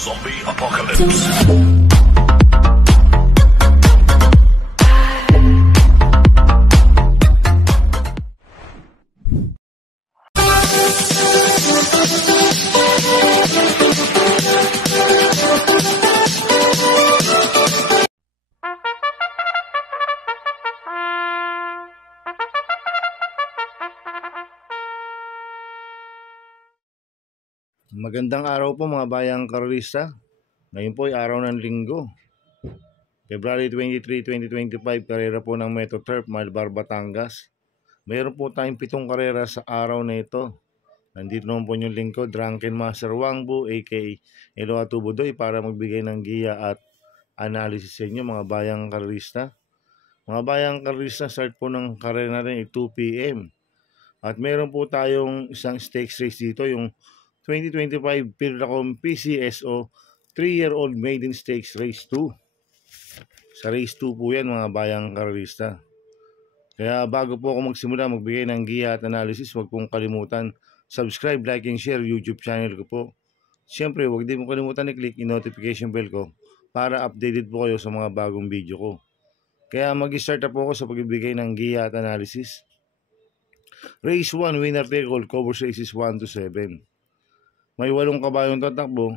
Zombie Apocalypse. Magandang araw po mga bayang karorista. Ngayon po ay araw ng linggo, February 23, 2025, karera po ng Metro Turf, Malbar, Batangas. Mayroon po tayong 7 karera sa araw na ito. Nandito naman po yung lingkod, Drunken Master Wangbu, aka Eloa Tubudoy, para magbigay ng giya at analysis sa inyo mga bayang karorista. Mga bayang karorista, start po ng karera natin ay 2 PM. At meron po tayong isang stakes race dito, yung 2025 Piracom PCSO 3-year-old maiden stakes race 2. Sa race 2 po yan mga bayang karorista. Kaya bago po ako magsimula magbigay ng giya at analysis, huwag pong kalimutan subscribe, like, and share YouTube channel ko po. Siyempre huwag din po kalimutan i-click yung notification bell ko para updated po kayo sa mga bagong video ko. Kaya mag-start na po ako sa pagbibigay ng giya at analysis. Race 1, winner take all, cover races 1 to 7. May 8 kabayong tatakbo,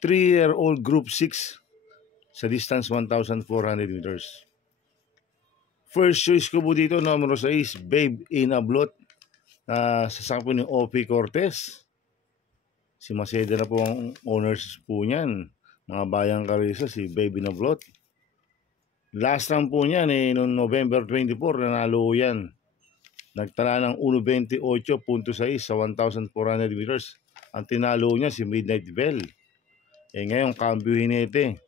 3-year-old group 6 sa distance 1,400 meters. First choice ko po dito, numero 6, Babe in a Blot. Sasakyan po ni O.P. Cortez. Si Maceda na po ang owners po niyan. Mga bayang karisa, si Babe in a Blot. Last round po niyan, noong November 24, nanalo yan. Nagtala ng 1.28.6 sa 1,400 meters. Ang tinalo niya si Midnight Bell. Ngayon, cambio hinete.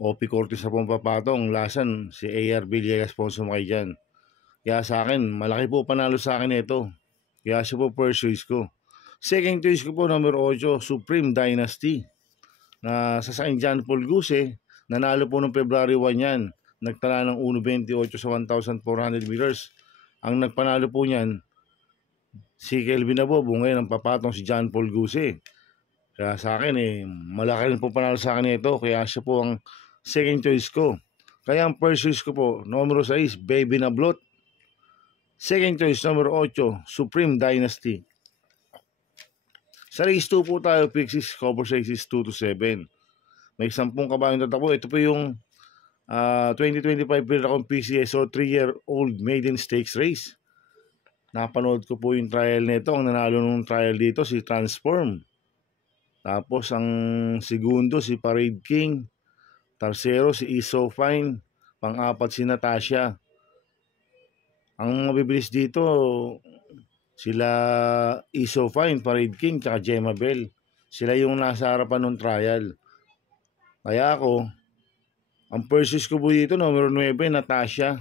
O.P. Cortez na pong papatong. Lasan, si A.R. Villegas po sumakay dyan. Kaya sa akin, malaki po panalo sa akin ito. Kaya siya po first choice ko. Second choice ko po, number 8, Supreme Dynasty. Sasakyan John Paul Guse. Nanalo po noong February 1 yan. Nagtala ng 1.28 sa 1,400 meters. Ang nagpanalo po niyan, si Kelvin Abobo, ngayon ang papatong si John Paul Guse. Kaya sa akin malaki rin po panalo sa akin ito. Kaya siya po ang second choice ko. Kaya ang first choice ko po, numero 6, Baby na Blot. Second choice, numero 8, Supreme Dynasty. Sa race 2 po tayo, Pixis, cover races 2 to 7. May 10 kabayong tatakbo. Ito po yung 2025 Piracom PCSO 3-year-old maiden stakes race. Napanood ko po yung trial nito. Ang nanalo nung trial dito si Transform. Tapos ang segundo si Parade King. Tercero si Iso Fine. Pang-apat si Natasha. Ang mabibilis dito sila Iso Fine, Parade King, tsaka Gemma Bell. Sila yung nasa harapan ng trial. Kaya ako, ang purses ko po dito, numero 9, Natasha.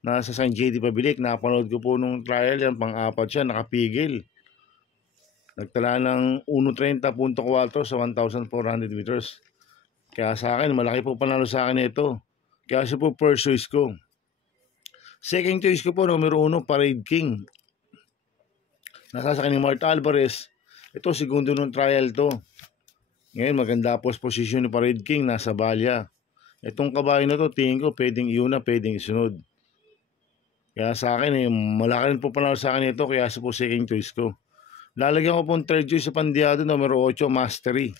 Nasa San JD Pabilik. Napanood ko po nung trial yan, pang-apat siya, nakapigil. Nagtala ng 1.30.4 sa 1,400 meters. Kaya sa akin, malaki po panalo sa akin ito. Kaya siya po first choice ko. Second choice ko po, numero 1, Parade King. Nasasakyan ni Mart Alvarez. Ito, segundo nung trial to. Ngayon, maganda po position ni Parade King, nasa balya. Itong kabayo na to, tingin ko, pwedeng iuna, pwedeng isunod. Kaya sa akin, malaki rin po panalo sa akin ito, kaya sa po second choice ko. Lalagyan ko pong third choice sa pandiado, numero 8, Mastery.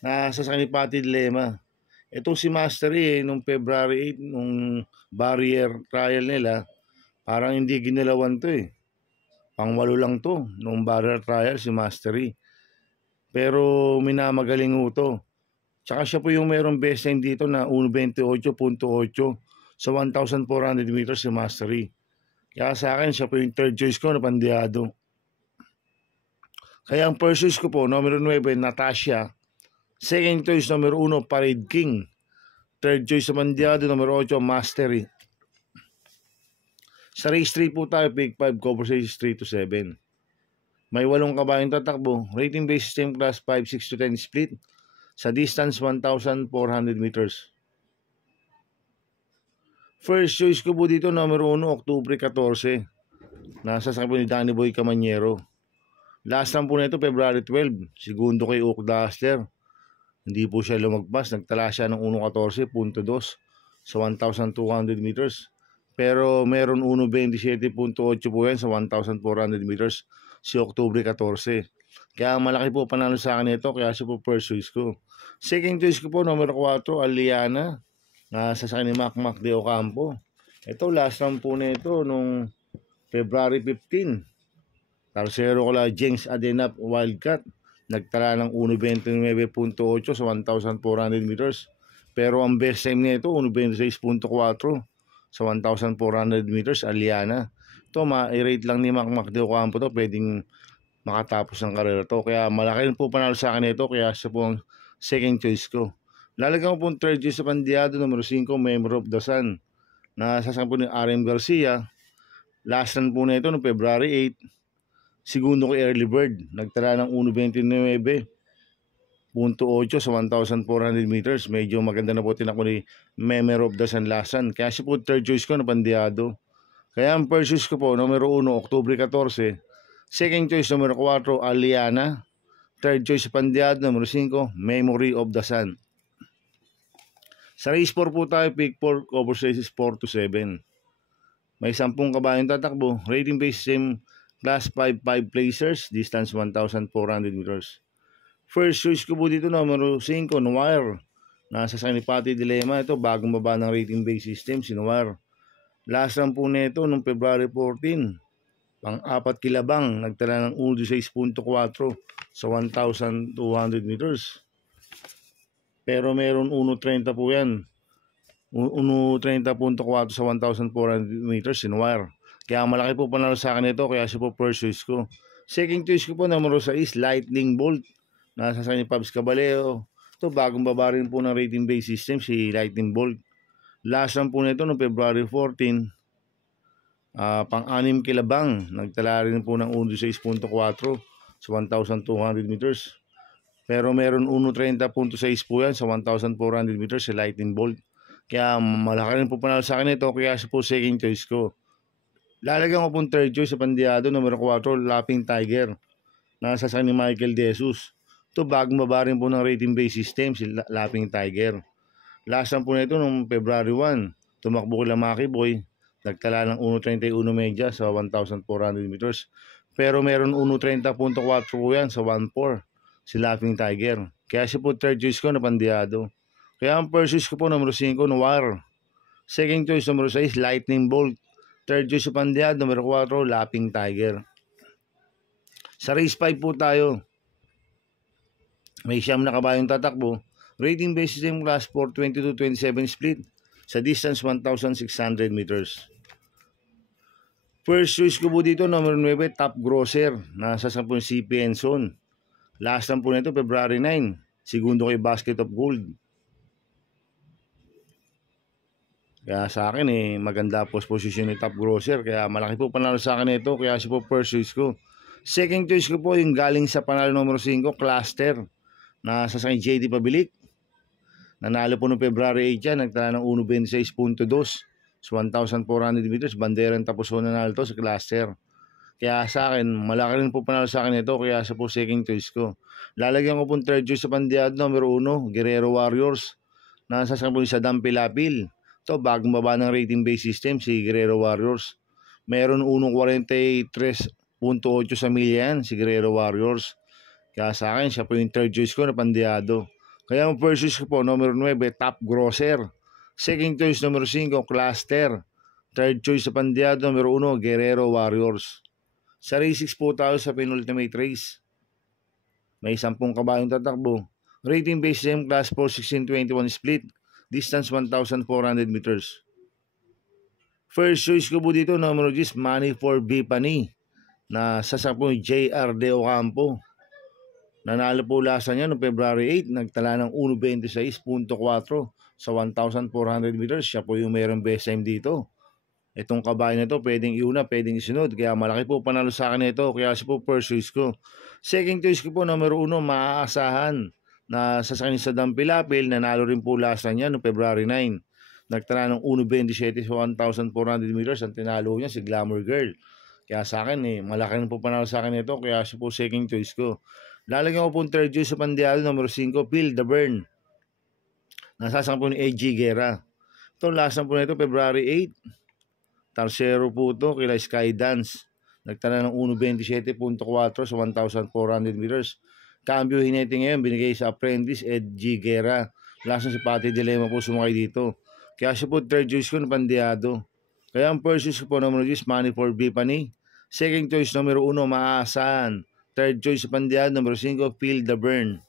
Nasasakyan ni Patty Dilema. Ito si Mastery, nung February 8, nung barrier trial nila, parang hindi ginalawan to Pang-8 lang to, nung barrier trial si Mastery. Pero minamagaling to. Tsaka siya po yung mayroong best time dito na 1.28.8 sa 1,400 meters si Mastery. Kaya sa akin, siya po yung third choice ko na pandiado. Kaya ang first choice ko po, numero 9, Natasha. Second choice, numero 1, Parade King. Third choice sa pandiado, numero 8, Mastery. Sa race 3 po tayo, Big 5, cover races 3 to 7. May 8 kabayong tatakbo. Rating base system class 5, 6 to 10 split. Sa distance 1,400 meters. First choice ko po dito, numero 1, Oktubre 14. Nasa sakay po ni Danny Boy Camanyero. Last time po na ito, February 12. Segundo kay Oak Dazzler. Hindi po siya lumagpas. Nagtala siya ng 1.14.2 sa 1,200 meters. Pero meron 1.27.8 po yan sa 1,400 meters si Oktubre 14. Kaya malaki po panalo sa akin ito, kaya siya po first choice ko. Second choice ko po, number 4, Aliana, na sa ni Mac de Ocampo. Ito, last round po na ito nung February 15. Tercero ko lang, James Adenap Wildcat. Nagtala ng 1.29.8 sa 1,400 meters. Pero ang best time nito 1.26.4 sa 1,400 meters, Aliana. Ito, ma-rate lang ni Mac de Ocampo to, pwedeng makatapos ng karera to. Kaya malaki rin po panalo sa akin ito, kaya siya po ang second choice ko. Lalagyan ko po third choice sa Pandiado, numero 5, Member of the Sun. Nasasang po ni RM Garcia. Last run po na ito noong February 8. Segundo ko Early Bird. Nagtala ng 1.29.8 sa 1,400 meters. Medyo maganda na po tinako ni Member of the Sun last run. Kaya siya po third choice ko na Pandiado. Kaya ang first choice ko po, numero 1, Oktubre 14. Second choice, numero 4, Aliana. Third choice sa Pandiado, numero 5, Memory of the Sun. Sa race 4 po tayo, pick 4, cover races 4 to 7. May 10 kabayong tatakbo. Rating base same class 5 placers, distance 1,400 meters. First choice ko po dito, numero 5, Noir. Nasa sa Pati Dilemma. Ito, bagong baba ng rating base system, si Noir. Last run po nito noong February 14. Pang-4 kilabang, nagtala ng 1.6.4 sa 1,200 meters. Pero meron 1.30 po yan. 1.30.4 sa 1,400 meters in wire. Kaya malaki po panalo sa akin ito, kaya siya po first choice ko. Second choice ko po, numero 6, Lightning Bolt. Nasa sa ni Pabs Caballero. Ito, bagong baba rin po ng rating base system, si Lightning Bolt. Last run po nito noong February 14. Pang-6 kilabang, nagtala rin po ng 1.6.4 sa 1,200 meters. Pero meron 1.30.6 po yan sa 1,400 meters si Lightning Bolt. Kaya malaki rin po panalo sa akin ito, kaya siya po second choice ko. Lalagyan ko pong third choice sa Pandiado, numero 4, Lapping Tiger. Nasa sa ni Michael De Jesus. Ito, bagong baba rin po ng rating base system si Lapping Tiger. Last time po na ito noong February 1, tumakbo ko lang Maki Boy, nagtala ng 1.31 media sa 1,400 meters. Pero meron 1.30.4 po yan sa 1.4 si Laughing Tiger. Kaya siya po third choice ko na Pandiado. Kaya ang first choice ko po numero 5, Noir. Second choice numero 6, Lightning Bolt. Third choice sa Pandiado, numero 4, Laughing Tiger. Sa race 5 po tayo. May siyam na kabayong tatakbo. Rating base system class 4, 22-27 split sa distance 1,600 meters. First choice ko po dito, number 9, Top Grosser. Nasa 10 CPN zone. Last time po nito, February 9. Segundo kay Basket of Gold. Kaya sa akin maganda po position ni Top Grosser. Kaya malaki po panalo sa akin ito. Kaya siya po first choice ko. Second choice ko po yung galing sa panalo numero 5, Cluster. Nasa sa JD Pabilik. Nanalo po noong February 8 yan. Nagtala ng 1.26.2 sa 1,400 meters. Banderan tapos po nanalo to sa Cluster. Kaya sa akin, malaki rin po panalo sa akin ito. Kaya sa po second choice ko. Lalagyan ko po third choice sa Pandiado, numero 1, Guerrero Warriors. Nasa sa po sa Dampilapil. Ito, bagong baba ng rating base system si Guerrero Warriors. Meron 1.43.8 sa milya yan si Guerrero Warriors. Kaya sa akin, siya po yung third choice ko na Pandiado. Kaya ang first choice ko po, numero 9, Top Grosser. Second choice, numero 5, Cluster. Third choice sa Pandiado, numero 1, Guerrero Warriors. Sa race 6 po tayo sa penultimate race. May 10 kabayong tatakbo. Rating base system class 4, 16-21 split. Distance 1,400 meters. First choice ko po dito, numero 10, Money for Bipani. Na sasapong JR De Ocampo. Nanalo po lasa niya noong February 8, nagtala ng 1.26.4 sa 1,400 meters. Siya po yung mayroong best time dito. Itong kabayan na ito, pwedeng iuna, pwedeng isunod. Kaya malaki po panalo sa akin ito. Kaya siya po first choice ko. Second choice ko po, numero 1, maaasahan. Na sasakyan sa Dampilapil, nanalo rin po lasa niya noong February 9. Nagtala ng 1.27 sa 1,400 meters. Ang tinalo niya si Glamour Girl. Kaya sa akin malaki rin po panalo sa akin ito. Kaya siya po second choice ko. Lalagyan ko pong third choice sa Pandiado, numero 5, Feel the Burn. Nasasang po ni AG Guerra. Ito, last na po nito, February 8. Tarsero po ito, kila Skydance. Nagtala ng 1.27.4 sa 1,400 meters. Cambio hinete ngayon, binigay sa apprentice Ed G. Guerra. Last na si Patty Dilema po sumakay dito. Kaya siya po third choice ko na Pandiado. Kaya ang first choice ko po numero 10, Money for Bipani. Second choice numero 1, Maasahan. Third choice sa Pandiado, numero 5, Feel the Burn.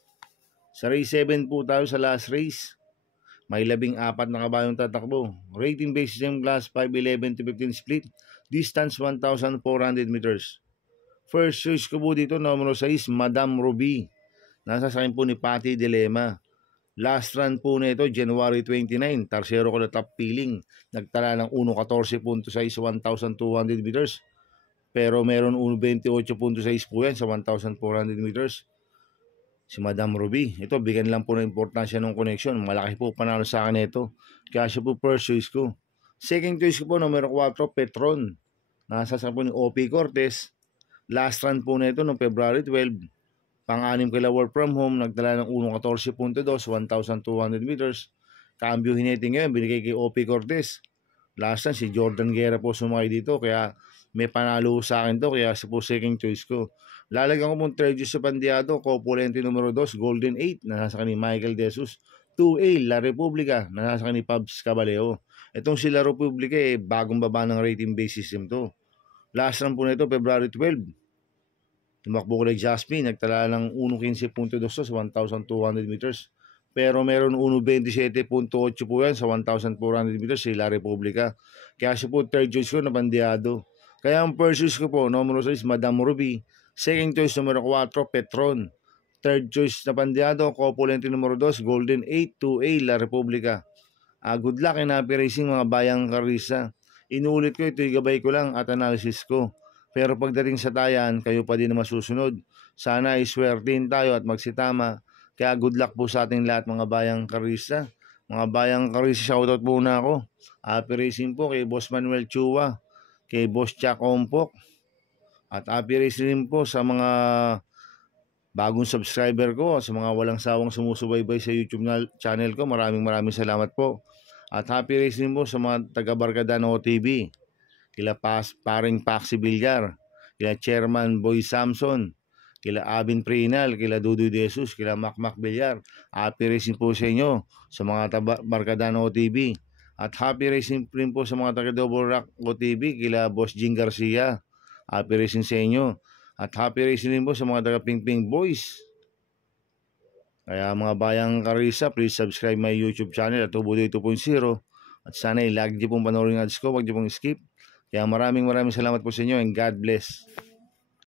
Sa race 7 po tayo sa last race. May 14 na kabayong tatakbo. Rating basis yung class 5'11 to 15 split. Distance 1,400 meters. First choice ko po dito, numero 6, Madam Ruby. Nasa sa akin po ni Patty Dilema. Last run po na ito, January 29. Tarsero ko na top peeling. Nagtala ng 1.14.6 sa 1,200 meters. Pero meron 1.28.6 po yan sa 1,400 meters. Si Madam Ruby. Ito, bigyan lang po ng importansya ng connection. Malaki po panalo sa akin ito. Kaya siya po first choice ko. Second choice ko po, numero 4, Petron. Nasa sa po ni O.P. Cortez. Last run po na ito noong February 12. Pang-anim kila work from home. Nagdala ng 1.14.2, 1,200 meters. Cambio hinete ngayon, binigay kay O.P. Cortez. Last run, si Jordan Guerra po sumakay dito. Kaya may panalo sa akin to. Kaya siya po second choice ko. Lalagyan ko mong third choice sa Pandiado, Copulente numero 2, Golden 8, nasa ni Michael De Jesus. 2A, La Republica, nasa ni Pabs Caballeo. Itong si La Republica, bagong baba ng rating base system to. Last run po na ito, February 12. Tumakbo ko na Jasmine, nagtala ng 1.15.2 sa 1,200 meters. Pero meron 1.27.8 po yan sa 1,400 meters si La Republica. Kaya siya po third choice ko na Pandiado. Kaya ang first choice ko po, numero 6, Madam Ruby. Second choice, numero 4, Petron. Third choice na Pandiado, Copulente numero 2, Golden 8, 2A, La Republica. Good luck and happy racing mga bayang karisa. Inulit ko, ito gabay ko lang at analysis ko. Pero pagdating sa tayan, kayo pa din na masusunod. Sana iswertin tayo at magsitama. Kaya good luck po sa ating lahat mga bayang karisa. Mga bayang karisa, shoutout muna ako. Happy racing po kay Boss Manuel Chua, kay Boss Jack Ompok. At happy racing po sa mga bagong subscriber ko, sa mga walang sawang sumusubaybay sa YouTube channel ko. Maraming salamat po. At happy racing po sa mga taga-Barkada ng OTV. Kila paring Paxi Villar, kila Chairman Boy Samson, kila Abin Prinal, kila Dudu De Jesus, kila Macmac Villar. Happy racing po sa inyo sa mga Barkada ng OTV. At happy racing rin po sa mga taga-Double Rock OTV, kila Boss Jing Garcia. Happy racing sa inyo. At happy racing din po sa mga taga-Pingping Boys. Kaya mga bayang karisa, please subscribe my YouTube channel at Tubudoy 2.0. At sana i-like niyo pong panoorin ang ads ko, huwag niyo pong skip. Kaya maraming salamat po sa inyo and God bless.